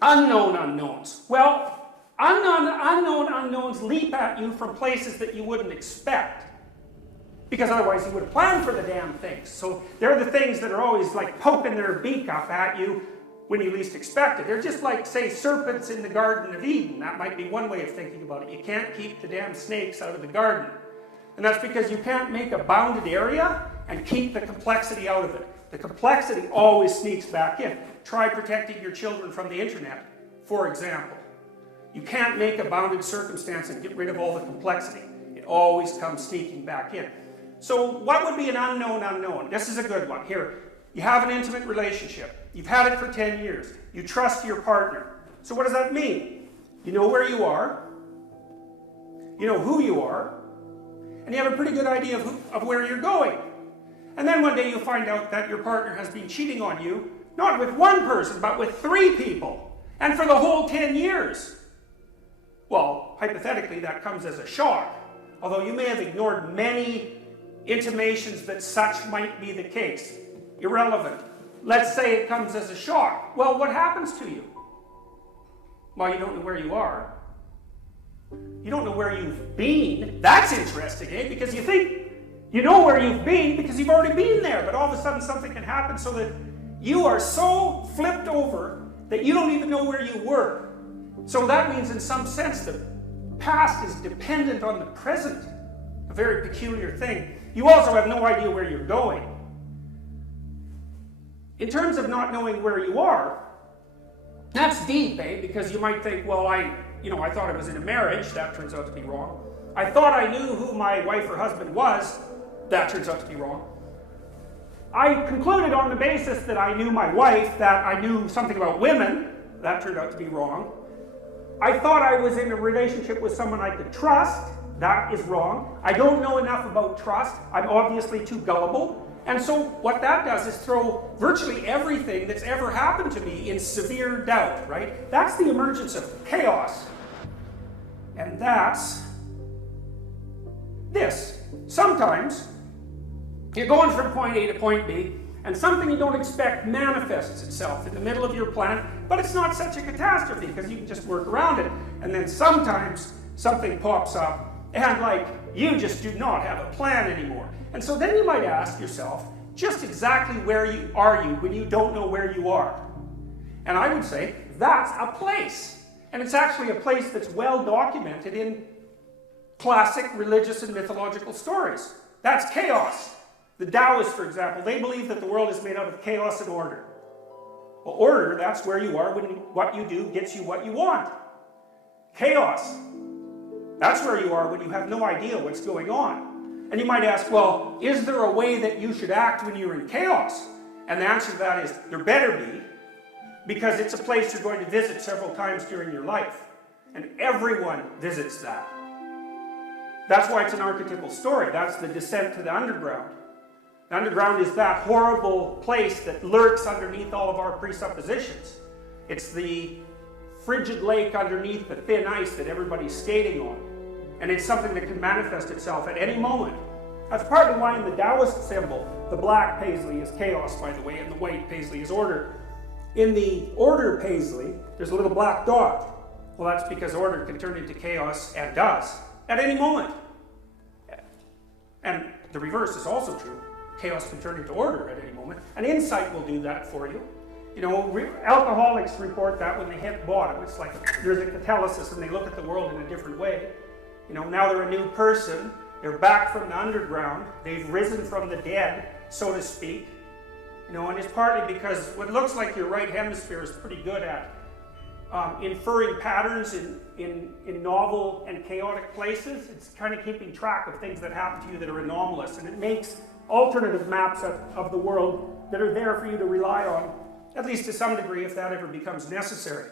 Unknown unknowns. Well, unknown unknowns leap at you from places that you wouldn't expect. Because otherwise you would have planned for the damn things. So they're the things that are always like poking their beak up at you when you least expect it. They're just like, say, serpents in the Garden of Eden. That might be one way of thinking about it. You can't keep the damn snakes out of the garden. And that's because you can't make a bounded area and keep the complexity out of it. The complexity always sneaks back in. Try protecting your children from the internet, for example. You can't make a bounded circumstance and get rid of all the complexity. It always comes sneaking back in. So what would be an unknown unknown? This is a good one. Here, you have an intimate relationship. You've had it for 10 years. You trust your partner. So what does that mean? You know where you are. You know who you are. And you have a pretty good idea of where you're going. And then one day you'll find out that your partner has been cheating on you, not with one person, but with 3 people. And for the whole 10 years. Well, hypothetically, that comes as a shock. Although you may have ignored many intimations that such might be the case. Irrelevant. Let's say it comes as a shock. Well, what happens to you? Well, you don't know where you are. You don't know where you've been. That's interesting, eh? Because you think you know where you've been because you've already been there, but all of a sudden something can happen so that you are so flipped over that you don't even know where you were. So that means in some sense the past is dependent on the present. A very peculiar thing. You also have no idea where you're going. In terms of not knowing where you are, that's deep, eh? Because you might think, well, I thought I was in a marriage. That turns out to be wrong. I thought I knew who my wife or husband was. That turns out to be wrong. I concluded on the basis that I knew my wife, that I knew something about women. That turned out to be wrong. I thought I was in a relationship with someone I could trust. That is wrong. I don't know enough about trust. I'm obviously too gullible. And so what that does is throw virtually everything that's ever happened to me in severe doubt, right? That's the emergence of chaos. And that's this. Sometimes you're going from point A to point B, and something you don't expect manifests itself in the middle of your plan, but it's not such a catastrophe because you can just work around it. And then sometimes something pops up, and like, you just do not have a plan anymore. And so then you might ask yourself, just exactly where are you when you don't know where you are? And I would say, that's a place. And it's actually a place that's well documented in classic religious and mythological stories. That's chaos. The Taoists, for example, they believe that the world is made out of chaos and order. Well, order, that's where you are when what you do gets you what you want. Chaos, that's where you are when you have no idea what's going on. And you might ask, well, is there a way that you should act when you're in chaos? And the answer to that is, there better be, because it's a place you're going to visit several times during your life. And everyone visits that. That's why it's an archetypal story. That's the descent to the underground. The underground is that horrible place that lurks underneath all of our presuppositions. It's the frigid lake underneath the thin ice that everybody's skating on. And it's something that can manifest itself at any moment. That's partly why in the Taoist symbol, the black paisley is chaos, by the way, and the white paisley is order. In the order paisley, there's a little black dot. Well, that's because order can turn into chaos, and does, at any moment. And the reverse is also true. Chaos can turn into order at any moment. And insight will do that for you. You know, alcoholics report that when they hit bottom. It's like there's a catalysis and they look at the world in a different way. You know, now they're a new person. They're back from the underground. They've risen from the dead, so to speak. You know, and it's partly because what looks like your right hemisphere is pretty good at inferring patterns in novel and chaotic places. It's kind of keeping track of things that happen to you that are anomalous, and it makes alternative maps of the world that are there for you to rely on, at least to some degree, if that ever becomes necessary.